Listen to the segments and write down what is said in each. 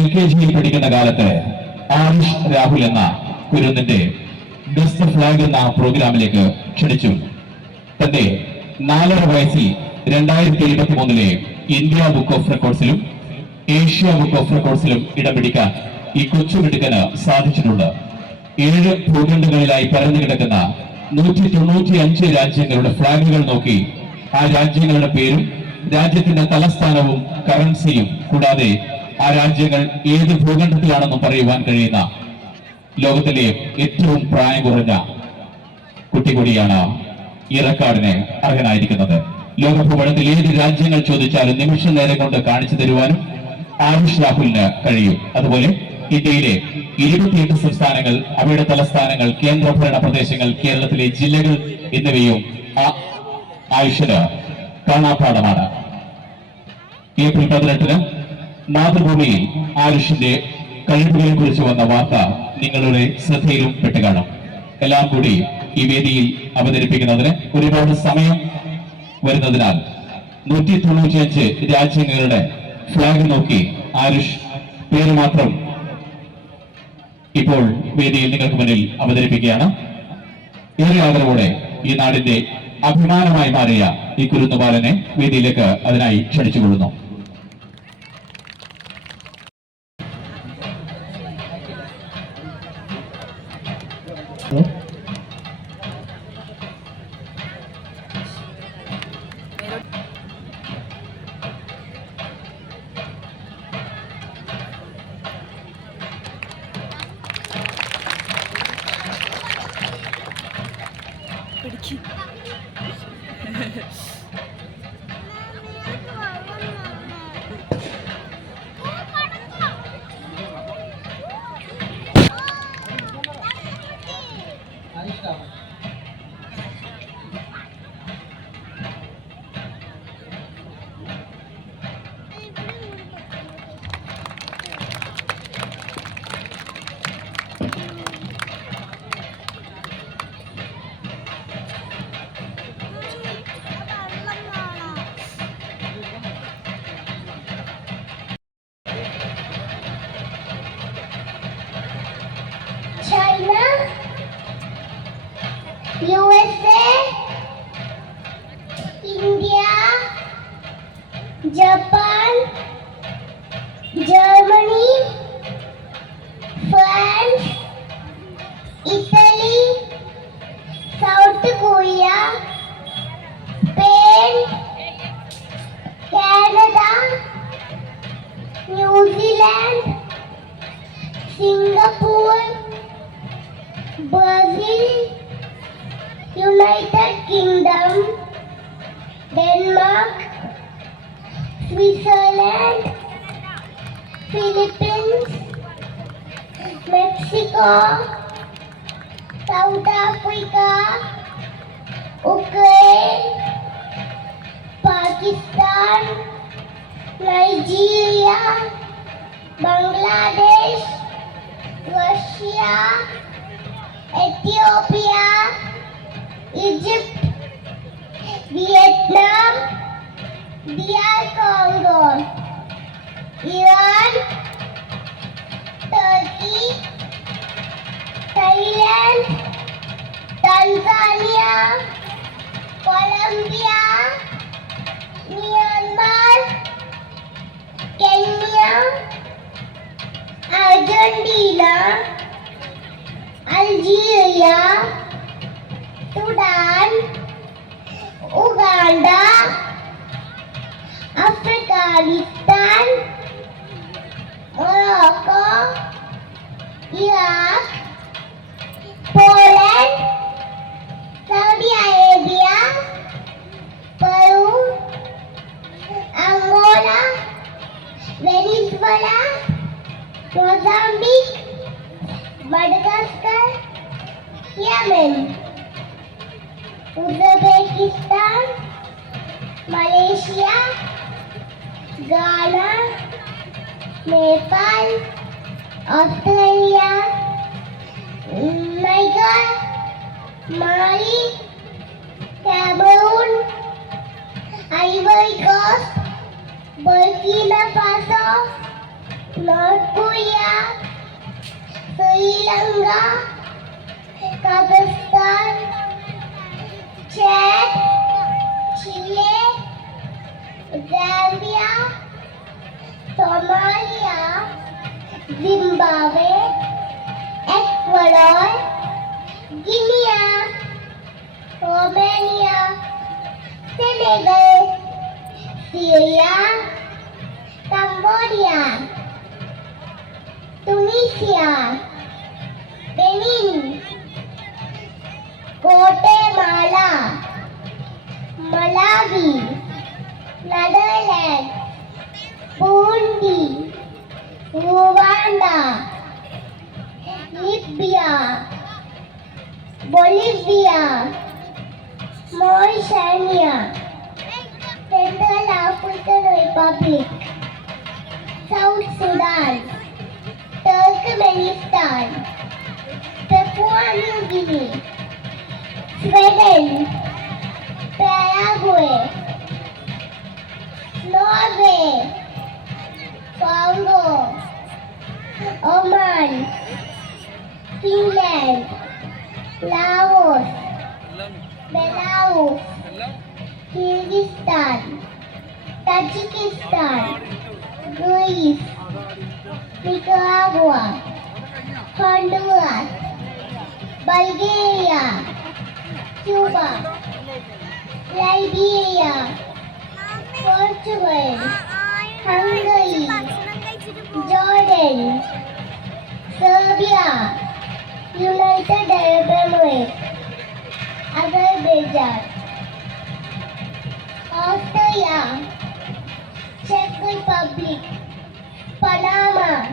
LKG പഠിക്കുന്ന കാലത്ത് ആരിഷ് രാഹുൽ എന്ന കുരുന്നിന്റെ ബെസ്റ്റ് ഫ്ലാഗ് എന്ന പ്രോഗ്രാമിലേക്ക് ക്ഷണിച്ചു. തന്റെ 4.5 വയസ്സിൽ 2023 ഇന്ത്യ ബുക്ക് ഓഫ് റെക്കോർഡ്സിലും ഏഷ്യ ബുക്ക് ഓഫ് റെക്കോർഡ്സിലും ഇടം പിടിക്കാൻ ഈ കൊച്ചുമിടുക്കന് സാധിച്ചിട്ടുണ്ട്. 7 ഭൂഖണ്ഡങ്ങളിലായി പരന്നു കിടക്കുന്ന 195 രാജ്യങ്ങളുടെ ഫ്ലാഗുകൾ നോക്കി ആ രാജ്യങ്ങളുടെ പേരും രാജ്യത്തിന്റെ തലസ്ഥാനവും കറൻസിയും കൂടാതെ ആ രാജ്യങ്ങൾ ഏത് ഭൂഖണ്ഡത്തിലാണെന്ന് പറയുവാൻ കഴിയുന്ന ലോകത്തിലെ ഏറ്റവും പ്രായം കുറഞ്ഞ കുട്ടി കൂടിയാണ് ഈ റെക്കോർഡിന് അർഹനായിരിക്കുന്നത്. ലോകഭൂപടത്തിൽ ഏത് രാജ്യങ്ങൾ ചോദിച്ചാലും നിമിഷ നേരം കൊണ്ട് കാണിച്ചു തരുവാനും ആരിഷ് രാഹുലിന് കഴിയും. അതുപോലെ ഇന്ത്യയിലെ 28 സംസ്ഥാനങ്ങൾ, അവയുടെ തലസ്ഥാനങ്ങൾ, കേന്ദ്രഭരണ പ്രദേശങ്ങൾ, കേരളത്തിലെ ജില്ലകൾ എന്നിവയും ആയുഷിന് കാണാപ്പാടമാണ്. ഏപ്രിൽ 18 മാതൃഭൂമിയിൽ ആയുഷിന്റെ കഴിവുകളെ കുറിച്ച് വന്ന വാർത്ത നിങ്ങളുടെ ശ്രദ്ധയിലും പെട്ട് കാണും. എല്ലാം കൂടി ഈ വേദിയിൽ അവതരിപ്പിക്കുന്നതിന് ഒരുപാട് സമയം വരുന്നതിനാൽ 195 രാജ്യങ്ങളുടെ ഫ്ലാഗ് നോക്കി ആരുഷ് പേര് മാത്രം ഇപ്പോൾ വേദിയിൽ നിങ്ങൾക്ക് മുന്നിൽ അവതരിപ്പിക്കുകയാണ്. ഏറെ ആദരവോടെ ഈ നാടിന്റെ അഭിമാനമായി മാറിയ ഈ കുരുന്നുബാലനെ വേദിയിലേക്ക് അതിനായി ക്ഷണിച്ചുകൊള്ളുന്നു. China, USA, India, Japan, Germany, France, Italy, South Korea, Spain, Canada, New Zealand, Singapore, Brazil, United Kingdom, Denmark, Switzerland, Philippines, Mexico, South Africa, Ukraine, Pakistan, Nigeria, Bangladesh, Russia, Ethiopia, Egypt, Vietnam, DR Congo, Iran, Turkey, Thailand, Tanzania, Colombia, Myanmar, Kenya, Argentina, Algeria, Sudan, Uganda, Afghanistan, Morocco, Iraq, Poland, Saudi Arabia, Peru, Angola, Venezuela, Mozambique, Madagascar, Yemen, Uzbekistan, Malaysia, Ghana, Nepal, Australia, Niger, Mali, Cameroon, Ivory Coast, Burkina Faso, North Korea, Sri Lanka, Kazakhstan, Chad, Chile, Zambia, Somalia, Zimbabwe, Ecuador, Guinea, Romania, Senegal, Syria, Cambodia, Tunisia, Benin, Guatemala, Malawi, Netherlands, Burundi, Rwanda, Libya, Bolivia, Mauritania, Central African Republic, South Sudan, Turkmenistan, Papua New Guinea, Sweden, Paraguay, Norway, Congo, Oman, Finland, Laos, Belarus, Kyrgyzstan, Tajikistan, Greece, Nicaragua, Honduras, Bulgaria, Cuba, Liberia, Portugal, Hungary, Jordan, Serbia, United Arab Emirates, Azerbaijan, Austria, Czech Republic, Panama,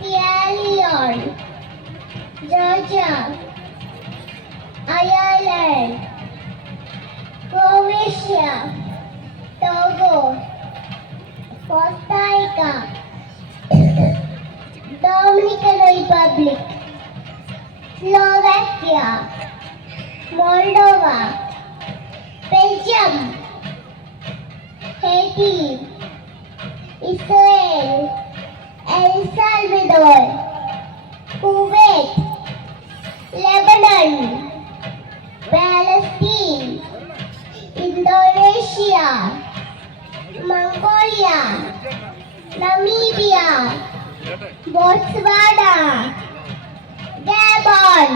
Sierra Leone, Georgia, Ireland, Croatia, Togo, Costa Rica, Dominican Republic, Slovakia, Moldova, Belgium, Haiti, Israel, El Salvador, Kuwait, Lebanon, Palestine, Indonesia, Mongolia, Namibia, Botswana, Gabon,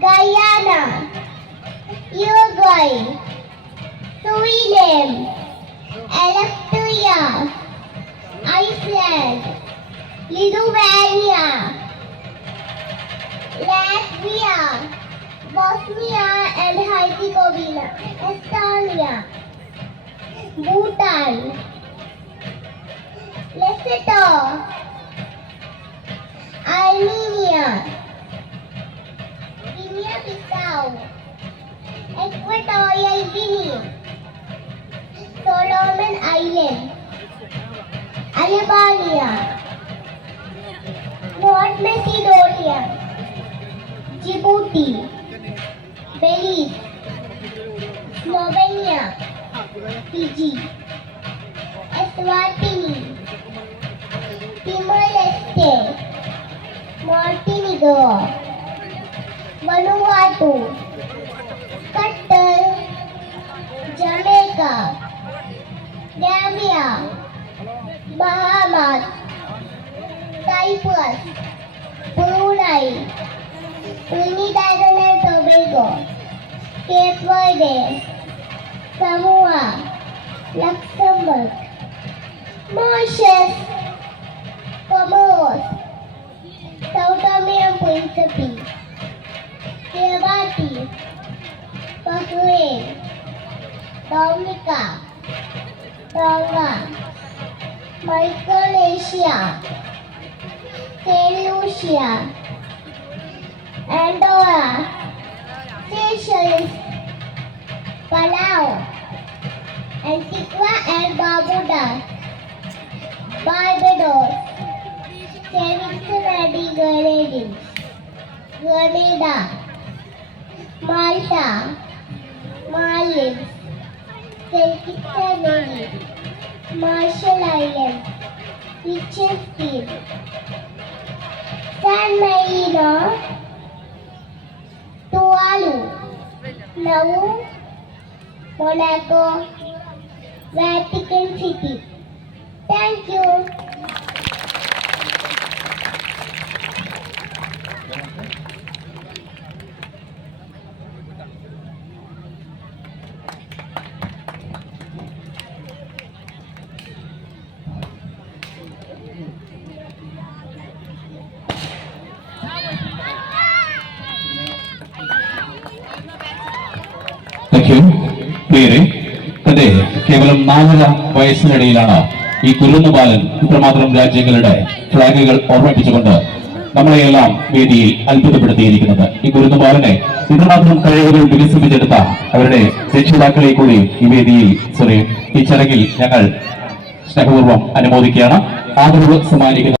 Guyana, Uruguay, Suriname, Eritrea, Iceland, Lithuania, Latvia, Bosnia and Herzegovina, Estonia, Bhutan, Lesotho, Armenia, Guinea-Bissau, Equatorial Guinea, Solomon Islands, Albania, North Macedonia, Djibouti, Belize, Slovenia, Fiji, Eswatini, Timor-Leste, Montenegro, Vanuatu, Qatar, Jamaica, Gambia, Bahamas, Cyprus, Brunei, Trinidad and Tobago, Cape Verde, Samoa, Luxembourg, Mauritius, Comoros, Sao Tome and Principe, Kiribati, Bahrain, Dominica, Tonga, Micronesia, Saint Lucia, Andorra, Seychelles, Palau, Antigua and Barbuda, Barbados, Saint Vincent and the Grenadines, Grenada, Malta, Maldives, Saint Kitts and Nevis, Marshall Islands, Monaco, Vatican City. Thank you. Thank you. പ്രിയരെ, തന്റെ കേവലം 4.5 വയസ്സിനിടയിലാണ് ഈ കുരുന്നു ബാലൻ ഇത്രമാത്രം രാജ്യങ്ങളുടെ ഫ്ലാഗുകൾ ഓർമ്മിപ്പിച്ചുകൊണ്ട് നമ്മളെയെല്ലാം വേദിയിൽ അത്ഭുതപ്പെടുത്തിയിരിക്കുന്നത്. ഈ കുരുന്നു ബാലനെ ഇത്രമാത്രം കഴിവുകൾ വികസിപ്പിച്ചെടുത്ത അവരുടെ രക്ഷിതാക്കളെ കൂടി ഈ വേദിയിൽ ഈ ചടങ്ങിൽ ഞങ്ങൾ സ്നേഹപൂർവ്വം അനുമോദിക്കുകയാണ്. ആദരവ് സമ്മാനിക്കുന്ന